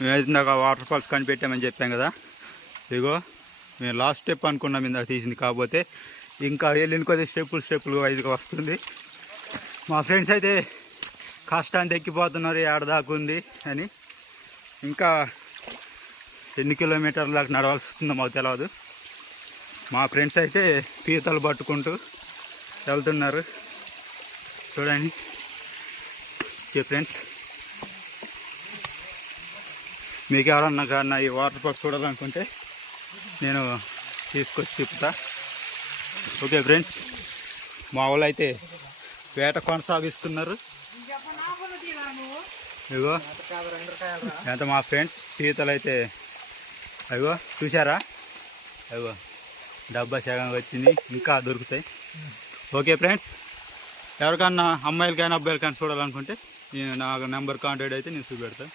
మేము ఇందాక water falls కనిపెట్టామని చెప్పాం కదా, ఇగో మేము లాస్ట్ స్టెప్ అనుకున్నాం ఇందాక తీసింది. కాకపోతే ఇంకా వెళ్ళిన కొద్ది స్టెప్పులు వైజ్గా వస్తుంది. మా ఫ్రెండ్స్ అయితే కష్టాన్ని ఎక్కిపోతున్నారు ఏడదాకా ఉంది అని. ఇంకా ఎన్ని కిలోమీటర్ల దాకా నడవాల్సి వస్తుందో మాకు తెలియదు. మా ఫ్రెండ్స్ అయితే పీతలు పట్టుకుంటూ వెళ్తున్నారు చూడండి. ఓకే ఫ్రెండ్స్, మీకు ఎవరన్నా కానీ ఈ వాటర్ ఫాల్స్ చూడాలనుకుంటే నేను తీసుకొచ్చి తిప్పుతా. ఓకే ఫ్రెండ్స్, మా వాళ్ళు అయితే వేట కొనసాగిస్తున్నారు. ఇగో ఎంత మా ఫ్రెండ్స్ పీతలు అయితే అగో చూసారా, అగో డబ్బా సగం వచ్చింది, ఇంకా దొరుకుతాయి. ఓకే ఫ్రెండ్స్, ఎవరికన్నా అమ్మాయిలకైనా అబ్బాయిలకైనా చూడాలనుకుంటే నేను నా నెంబర్ కాంటాక్ట్ అయితే నేను చూపెడతాను.